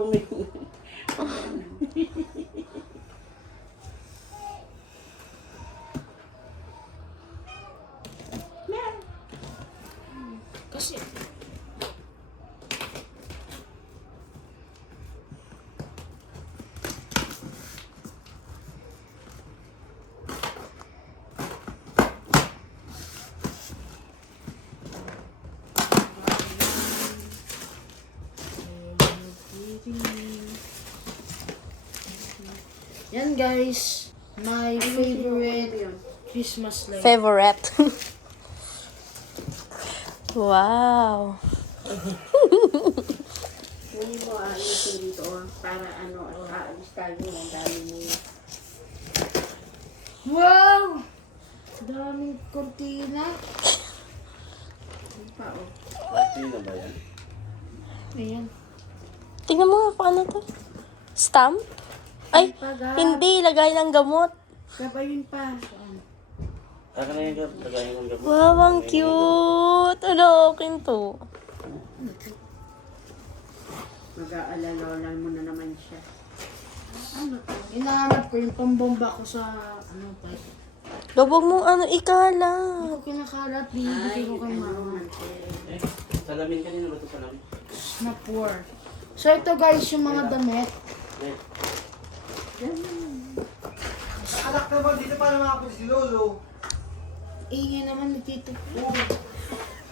roaming. Kasi, yan guys, my favorite Christmas light. Favorite. Wow. Hindi mo ayusin dito para aalis tayo ng dami mo. Wow! Daming kortina. Ano pa, oh. Sino ba yan? Ayan. Tingnan mo nga paano to. Stamp? Ay, Paga. hindi. Lagay ng gamot. Gabayin pa. Saka na yung lagayin ng gamot. Wow, ang cute. Ano, akin to. Mag-aalala mo na naman siya. Ano to? Inahanap ko yung pambomba ko sa, ano pa. Lubog mo ano, Hindi ikala. ko kinakalat, bibigay ko kay mama. Salamin kanina ba ito salamin? Na poor. So ito guys, yung mga damit. Anak naman, dito pa naman ako si Lolo. Ingay naman ni Tito.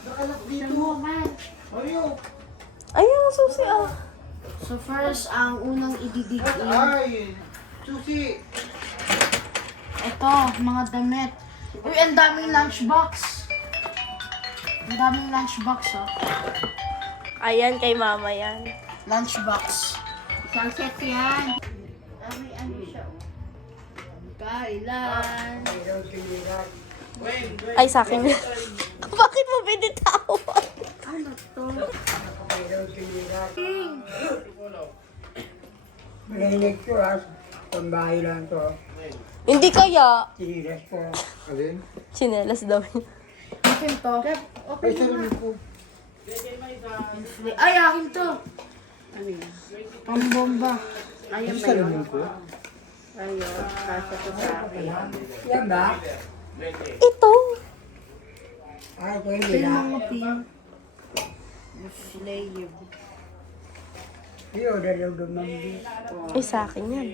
Nakalak dito. Mario. Ayun, ang susi ah. So first, ang unang ididig Ay, susi. ito, mga damit. Uy, ang daming lunchbox. Ang daming lunchbox, oh. Ayan, kay mama yan. Lunchbox. Isang set yan. May ano siya, oh. Kailan? Ay, sa akin. Bakit mo binitawan? Ano to? Marinig ko pambahay lang to. Hindi kaya. Tinilas ko. Alin? Chinelas daw. Akin to. Ay, salamin ko. Ay, akin to. Ano yun? Pambomba. Ayun Ay, ba yun? salamin ko. Ayun. Kasa ko sa akin. Yan ba? Ito. Ay, ito Ito hindi yung na. mga pin. Slayer. Iyo, dalaw dumambi. Ay, sa akin yan.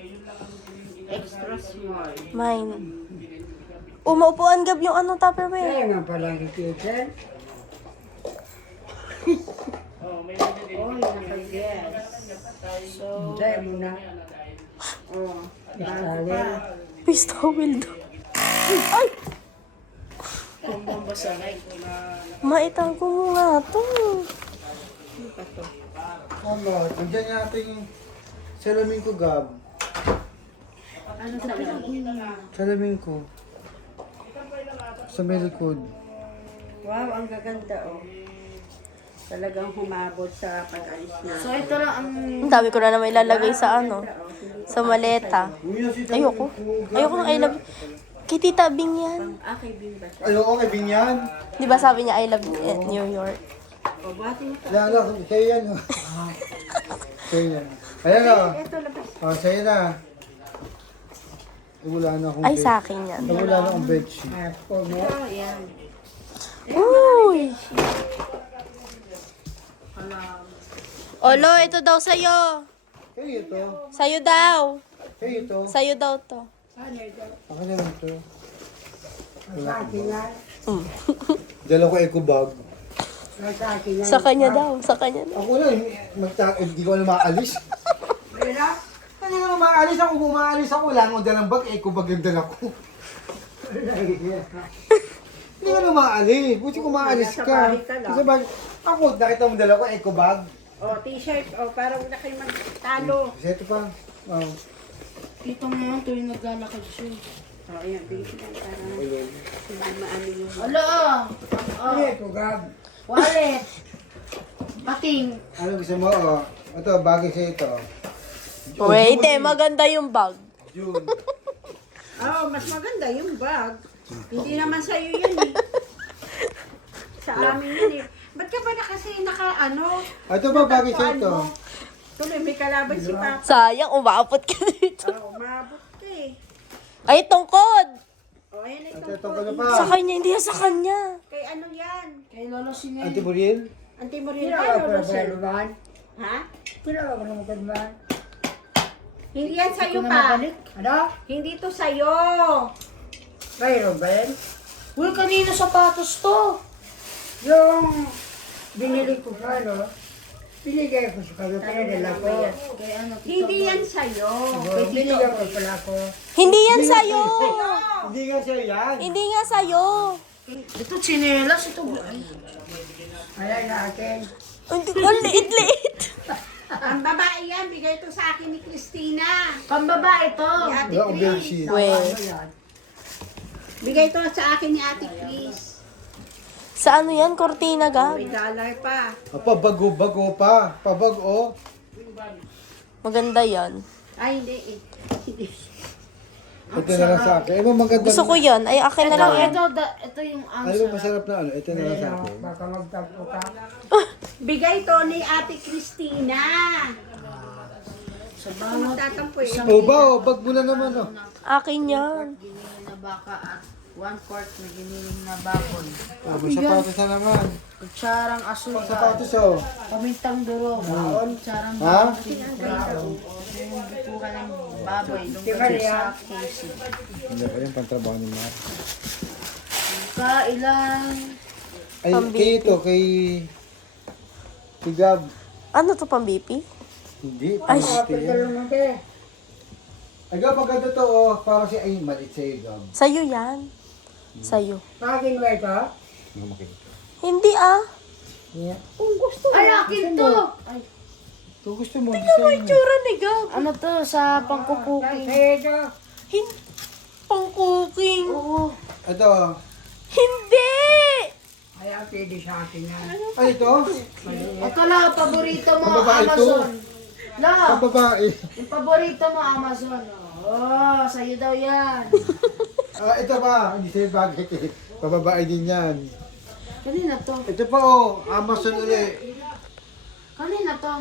Extra small. Mine. Umaupuan gab yung ano, Tupperware. Kaya nga pala ang kitchen. Oh, naka-guess. So, Hintay mo na. oh. Istalin. Fish towel daw. Ay! Pambomba sa light. Maitago mo nga to. Ano pa to? Ano, nandiyan yata yung salamin ko, Gab. Ano sa Salamin ko. Sa may likod. Wow, ang gaganda, oh. Talagang humabot sa pag-alis na. So ito lang ang... Ang dami ko na naman ilalagay sa ano. Sa maleta. Uy, nasi Ayoko. Ayoko ng I love. Kay Tita Bing yan. Kay Bing ba siya? Ay, oo, kay Binyan. Di ba sabi niya I love New York? O, bati mo ka. Lala, sa'yo yan. Oh. Sa'yo yan. Ayan o. Ito, labas. Oh, sa'yo na. Wala na akong Ay, sa akin yan. Wala na akong bedsheet. Ako mo. Oh, yan. Uy! Olo, ito daw sa'yo. Kayo ito. Sa'yo daw. Kayo ito. Sa'yo daw to. Ako naman ito. Akin nga. Dala ko eco bag. Akin nga. Sa kanya daw. Sa kanya daw. Ako na, hindi ko na maalis. Hindi ko na maalis. Ako bumaalis ako. Wala akong dalang bag. Eco bag yung dala ko. Hindi ko na maalis. Buti ko maalis Nasa ka. bahay ka lang. Kasi bag, ako, nakita mo dala ko eco bag. O, t-shirt. O, para wala kayo magtalo. Kasi ito pa. Oh. Ito mo yung tuwing naglalakad siya. O, ayan. Bigyan ko lang para hindi maano yung... Alo! Ano ito, Gab? Wallet! Pating! Ano gusto mo? Oh. Ito, bagay sa ito. Wait maganda yung bag. June. Oh, mas maganda yung bag. Hindi naman sa'yo yan eh. Sa amin yan eh. Ba't ka ba na kasi naka ano? Ito ba bagay sa ito? Tuloy, may kalaban si Papa. Sayang, umabot ka dito. Umabot ka eh. Ay, tungkod! Ayan Ate, ito. tungkol na pa. Sa kanya, hindi yan sa kanya. Kay ano yan? Kay Lolo Sinel. Ate Muriel? Anti mo rin Pinawa ko ano, na Rosel? ba? Ha? Pinawa ko na ba? Hindi yan sa'yo na pa. mabalik. Ano? Hindi to sa'yo. Mayroon ba yan? Uy, kanino sapatos to? Yung binili ko sa ano, binigay ko sa kanya, pinadala ko. Kay ano, Tito Hindi Boy. yan sa'yo. Binigay ko pala ko. Hindi yan sa'yo! Hindi nga siya yan. Hindi nga sa'yo! Ito, chinelas. Ito, ay. Ayan na akin. Ang liit-liit. Ang babae yan, bigay to sa akin ni Christina. Pambabae to. Ni Ate Wala akong Chris. bedsheet. Well, Ano yan? Bigay to sa akin ni Ate Chris. sa ano yan? Cortina, Gab? May dollar pa. Pabago-bago pa. Pabago. Maganda yan. Ay, hindi eh. Hindi. Ito na lang sa akin. Ano maganda? Gusto ko yan. Ay, akin na lang yan. Ito yung Ano ba masarap na ano? Ito na lang sa akin. Baka magtapo ka. Bigay to ni Ate Christina. Sa Kung magtatampo eh. O ba, o, bag mo na naman o. Akin yan. giniling na baka at 1/4 na giniling na baboy. Ah, may sapatos na naman. Kutsarang asukal. Sapatos o. Pamintang durog. Kutsarang Ha? yung bituka ng baboy. Di ba Lungkot niya? sa casing. Hindi pa yung pantrabaho ni Mar. Kailang. Ay, kay ito, kay Gab. Ano to, pang BP? Hindi, Ay, Pagdalo mo ke. Ay, Gab, maganda to o. Parang si, ay, maliit sa'yo, Gab. Sa'yo yan. Sa'yo. Akin ba ito? Hindi ko makikita. Hindi ah. Yeah. Ay, akin to! Ay, Kung gusto mo, Ano design mo. itsura ni Gab? ano to? Sa pangkukuking. Ay, ito. Pang cooking. Oo. Ito. Hindi! Ay, pwede sa akin yan. Ay, ito. Ito lang, paborito mo, Ang babae to. Amazon. La, Ang babae. yung paborito mo, Amazon. Oh, sa'yo daw yan. Ah, ito pa. Hindi sa'yo bagay. Pababae din yan. Kanina to? Ito pa o. Amazon ulit. Kanina to?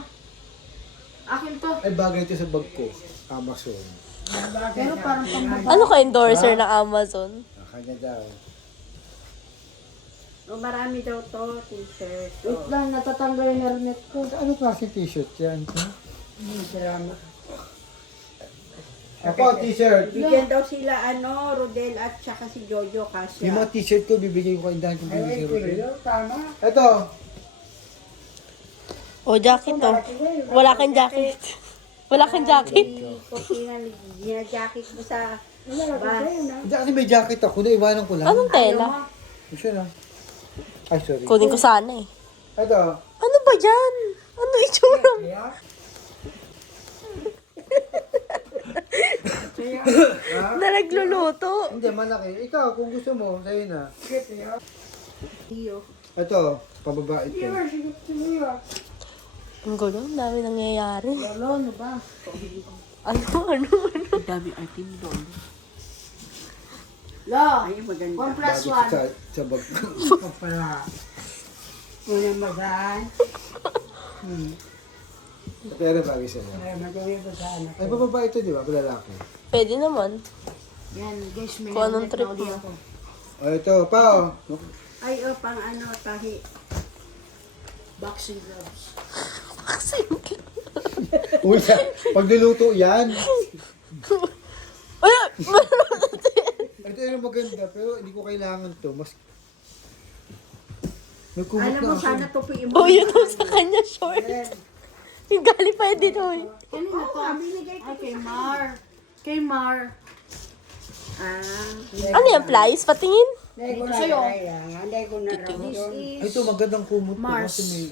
Akin to. Ay, bagay ito sa bag ko. Amazon. Pero parang pang Ano ka endorser ng Amazon? Ah, kanya daw. O marami daw to, t-shirt. Wait lang, natatanggal yung helmet ko. Ano klase t-shirt yan? Salamat. Ako, t-shirt. Bigyan daw sila ano, Rodel at saka si Jojo Yung Cassia. mga t-shirt ko, bibigay ko kay dahil kung Ay, bibigay ko. pwede. Tama. Ito. O, jacket to. Wala kang jacket. Wala kang jacket. Cortina, gina-jacket mo sa bus. Hindi kasi may jacket ako. Naiwanan ko lang. Anong tela? Gusto na. Ay, sorry. Kunin ko sana eh. Ito. Ano ba yan? Ano itsura mo? Kaya, Na nagluluto. Hindi, malaki. Ikaw, kung gusto mo, sa'yo na. Iyo. Ito, pababae ito. Ang gulo, ang dami nangyayari. Lolo, ano ba? Ano? Ang dami item doon. Lo, Ay, maganda. 1 plus Bagay 1. sa bag. ito pala. Unang magaan. Pero bagay sa'yo. Ay, magawin ko sa anak. Ay, bababae ito, di ba? Lalaki. Pwede naman. Yan, guys, may Kung anong helmet trip na uli mo. ako. O, ito, pa, oh. Ay, pang ano, tahi. Boxing gloves. Uy, pagluluto yan. Ay! Ito yung maganda, pero hindi ko kailangan to. Mas... May kumot Alam na mo, ako. sana tupiin mo. Oh, yun ang sa kanya short. Yung gali pa din oh. Kanina to? Binigay ko Ay, kay Mar. Kay Mar. Ano yan, flies? Patingin? Hindi ko na Sa'yo. kaya. Hindi ko na raw yun. Ay, ito magandang kumot to. Mars. Kasi may...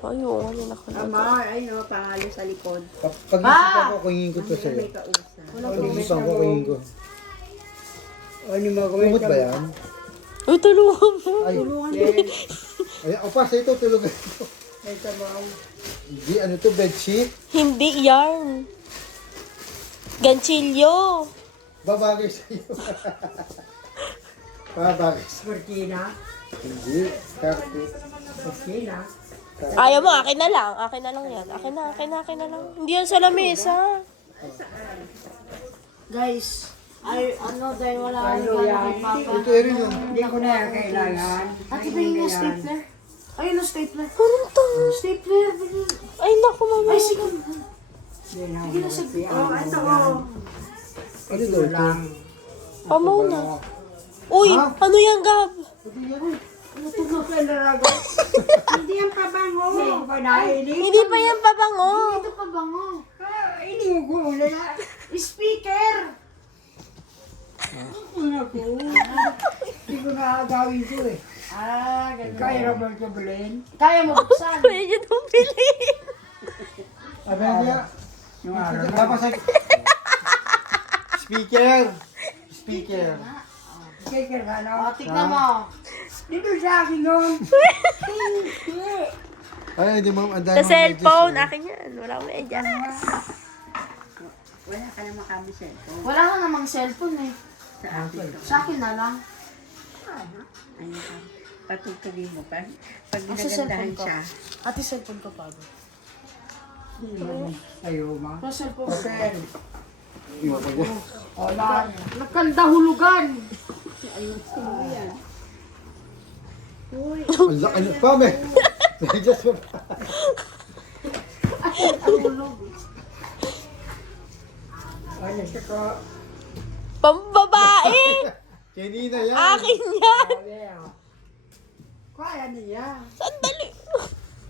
Ay, oo, ano na ko na. Amar, ay no, pangalo sa likod. Pag-isipan ko, kuhingin ko to May sa'yo. kausap. Pag-isipan ko, kuhingin ko. Ano magawin Kumot ba yan? Uy, tulungan mo. Ay, ay, opa, sa ito, tulugan ko. Ito ba? Hindi, ano to, bedsheet? Hindi yarn. Ganchilyo. Babagay sa'yo. Babagay sa'yo. Cortina. Hindi, carpet. Cortina. Ayaw mo, akin na lang. Akin na lang yan. Akin na lang. Hindi yan sa lamesa. Guys, dahil wala Ano akong yan? kay Papa. Ito Erin oh. Hindi ko na yan kailangan. Ate, tingin yung stapler. Ayun na stapler. Kurunta. Stapler. Ay, naku, mama. Ay, sige. Hindi na Sige na, sige. Oh, ito Ano daw ito? lang. Pamuna. Uy, Ha? ano yan, Gab? Tulog ka na rago. Hindi yan pabango. Hindi ko pa nailig. Hindi pa yan pabango. Ito pa bango. Inigo ko muna na. Speaker. Una ko. Hindi ko na agawin ko eh. Ganun. Kaya naman ko bilhin. Kaya mo buksan. Pwede nung bili. Sabi niya, Yung araw na. tapos ay... Speaker! Speaker. Kaya ka na. O, tignan mo. Dito sa akin nun. Ay, hindi mo, ang dami Sa mga cellphone, medyas, akin yan. Wala akong medyas. Wala ka na makami cellphone. Wala ka namang cellphone eh. Sa akin. Sa akin na lang. Ano ka? Patutugin mo pa. Pag Sa ginagandahan cellphone ko. siya. Ate, cellphone ko pa. Ayaw ma. Sa cellphone ko. Okay. Iwan ko dyan. Wala. Nagkandahulugan. Ang laki na pa, me. Medyas mo pa. Ano siya ko? Pambabae! Kanina yan. Akin yan! Kaya niya. Sandali.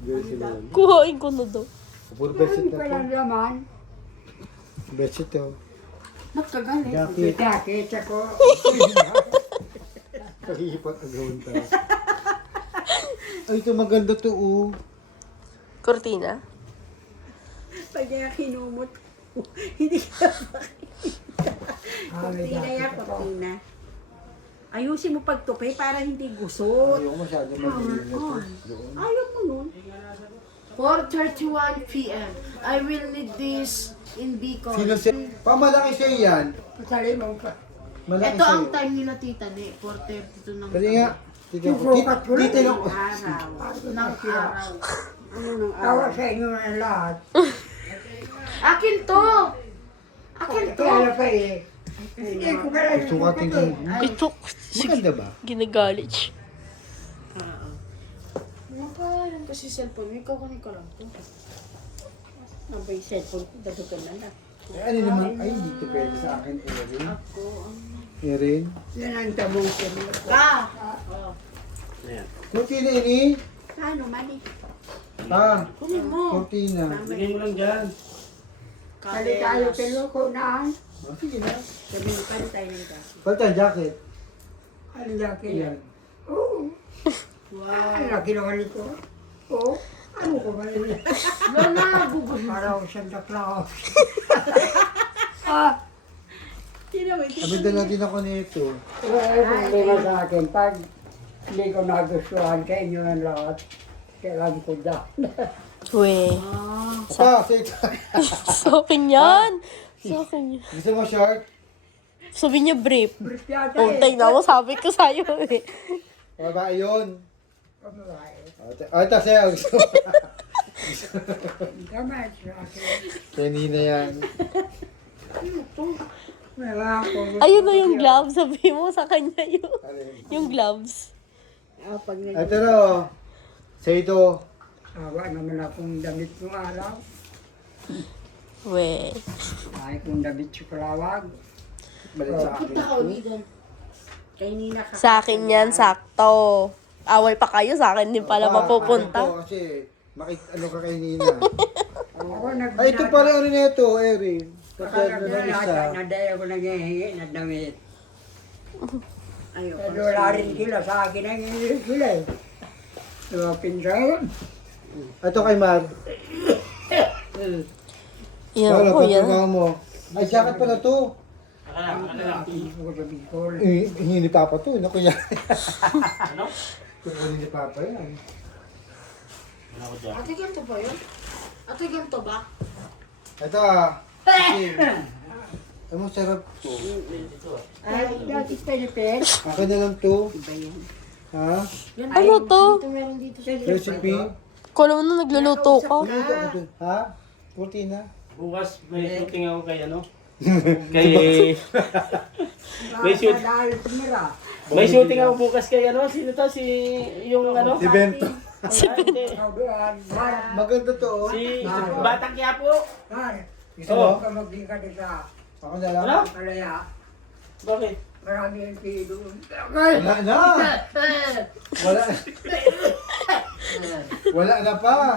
Jersey na yan. Kuhain ko na daw. Puro bedsheet Hindi na pa to. lang laman. Bedsheet to. Nagkagalit. Jacket. Jacket ako. Kahihipat ang gawin tayo. Ay, ito maganda to, oh. Cortina? Pag niya kinumot ko, hindi ka May Cortina jacket yan, ako. cortina. Ayusin mo pagtupi para hindi gusot. Ayaw masyado mabilis na to. Doon. Ayaw mo nun. 4:31 p.m. I will need this in Bicol. Sino siya? Pamalaki siya yan. Pasali mo ka. Malaki Ito siya. ang time nila tita ni 4:32 ng Kasi nga, tignan ko. Susukat ko lang. Dito lang. Araw. ng araw. Ano nang Tawa araw? sa inyo na lahat. Akin to! Akin to! Kaya na pa eh. Hindi ko pa lang Sukatin ko. Ito. Maganda ba? Ginagalit siya. Nakalan kasi cellphone mo. Ikaw kunin ko lang to. Ang ba yung cellphone ko? Dadugan na lang. Eh, ano naman? Ay, dito pwede sa akin, Erin. Erin. Yan ang tamong ko. Ayan. Kurtina ini. Ano, mali? Ah, Kunin mo. kurtina. Lagay mo lang dyan. Kali tayo kilo ko na. Oh, sige na. Sabi mo, paano tayo ng gas? Paltan jacket. Ang laki Ayan. yan. Oo. Wow. Ang laki naman ito. Oo. Ano ko ba yun? Lola, gugol. Parang Santa Claus. Abinda natin ako nito. Problema sa akin. Pag hindi ko nagustuhan sa inyo ng lahat, kailangan ko dyan. We. Pa, say Sa akin yan. Sa akin yan. Gusto mo short? Sabi niya brief. Brief yata Oh, eh. tingnan mo, sabi ko sa'yo eh. Babae yun. Babae. Ito sa'yo. Gusto mo? Tama sa akin. Kanina yan. Wala ko. Ayun na yung gloves. Sabi mo sa kanya Ano yun? yung gloves. Pag Ito na, oh. Sa ito. Awa naman akong damit ng araw. We. Ay kong damit sa kalawag. Balik sa akin. Punta ka ulit doon. Kay Nina ka. Sa akin yan, sakto. Away pa kayo, sa akin din pala Pa, mapupunta. ito, kasi, ano ka kay Nina. Ako nag- Ay, ito pala ano na ito, Erin. Kasi ano na isa. Naday ako naghihingi ng damit. Ayoko. Pero wala rin sila sa akin ang hindi sila eh. Diba pinsan? Ito kay Mar. Yan, Wala, oh, yan. pagtrabaho mo. Ay, jacket pala to. Hindi ko sa Bicol. Hingi ni Papa to. Naku yan. Ano? Kukunin ni Papa yan. Ano ako dyan? Ate, ganito ba yun? Ate, ganito ba? Ito ah. Kasi, ano sarap to. Ay, dati Philippines. Akin na lang to. Iba yan. Ha? Yan, Ano to? Ito meron dito sa Recipe. Kala mo na nagluluto ka. Pumunta ko dun. Ha? Cortina? Bukas may shooting ako kay ano? Kay... may shoot. Dahil tumira. May shooting ako bukas kay ano? Sino to? Si... Yung ano? Si Bento. Ah, hindi. Maganda to oh. Si Batang Quiapo. Gusto mo? Ka mag-ikat sa Ako na lang. Ano? Malaya. Bakit? Marami yung pilo. Wala na. Wala. Wala na pa.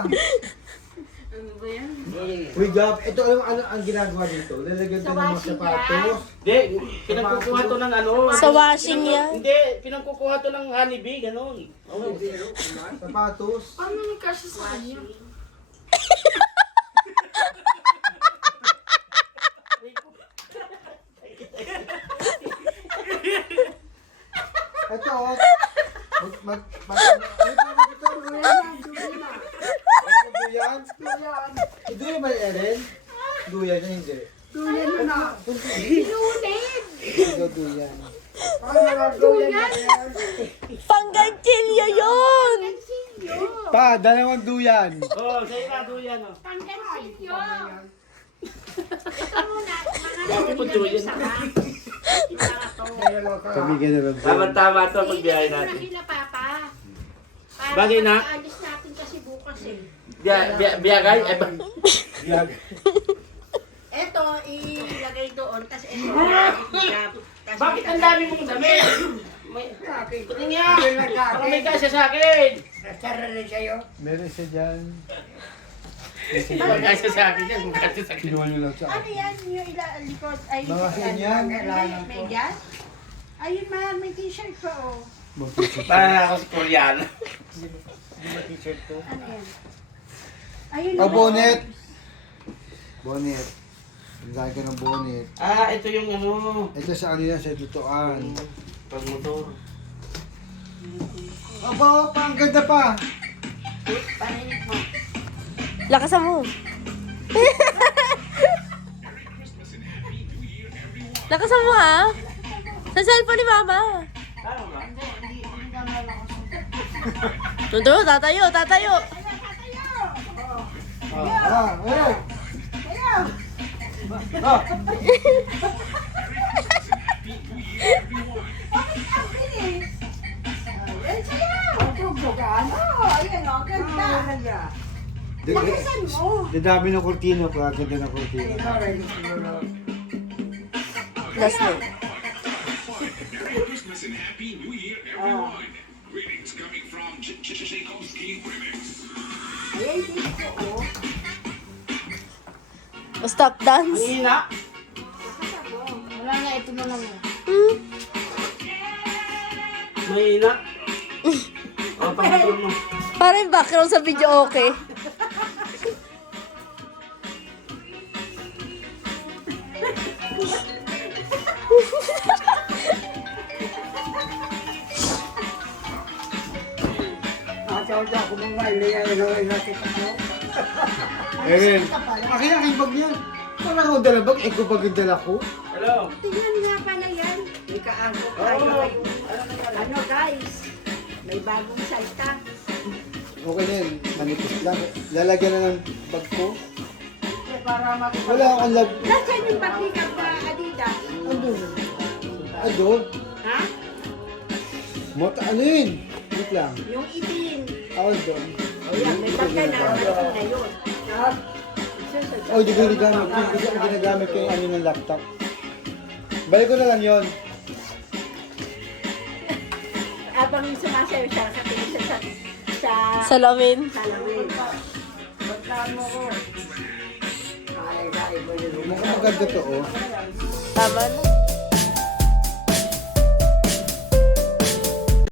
Uy, Gab, ito alam mo ano ang ginagawa dito? Lalagyan to ng mga sapatos. Hindi, pinagkukuha to ng ano. Sa washing yan. Hindi, pinagkukuha to ng honeybee, ganun. Oo. Sapatos. Paano may kasya sa kanya? Ito oh. Ano ito? Duyan? Duyan ba Eren? Duyan na hindi. Tuyan mo na. Ito duyan. Panggantilyo yun! Pa, dalawang duyan. Oh, sa'yo na, duyan. Oh. Bakit po duyan? Kami ganun. Tama-tama ito pag biyahe natin. Bagay na? Alis natin kasi bukas eh. Biyagay? Ay, Eto, ilagay doon, kasi ito. bakit ang dami mong damit? Tingnan nga! Parang may kasya sa akin! Nasarali sa'yo. Meron siya dyan. May kasya sa akin yan, may kasya sa akin. Kinuha nyo lang sa Ano yan? Yung likod? Ay, Mga ganyan. May gas? Ayun man, may t-shirt pa oh. Para ako si Koreano. Ano yan? Ayun Oh, bonnet. Bonnet. Lagay ka ng bonnet. Ah, ito yung ano, Ito sa ano yan, sa tutuan. pag motor. Aba, pa, ang ganda pa. Paninig mo. Lakasan mo. Lakasan mo ha. Sa cellphone ni mama. Tama ba? Tundo, tatayo, tatayo. Ayaw. Ayan oh, ganda. Lakasan mo. Dadami ng kurtino, kaya ganda ng kurtino. Last name. Christmas and Happy New Year, everyone. Greetings coming from Tchaikovsky Remix. Ayan dito oh. Stop dance. Ang hina. Wala nga, ito na lang. May hina. O, pang motor mo. Para yung background sa video okay. Nakasawad ako mga ngayon nakita ko. Eren, akin ang bag niya. Wala akong dalabag, ko pag yung dala ko. Hello. Tingnan nga pala yan. May kaago tayo. Ano guys? May bagong salta. Okay na yun, manipis lang. Lalagyan na ng bag ko. Para makita. Wala akong lag... Nasaan yung pagkikap na Adidas? Andun. Andun. Ha? Mota, ano yun? Wait lang. Yung itim. Ako doon. O yan, may bagay na. Malaki na yun. Oh, di ko ginagamit. Hindi ko ginagamit ko yung ano ng laptop. Balik ko na lang yun. Abang sumasayo siya, katingin siya sa Salamin. salamin. Mukhang maganda to, oh. Tama na.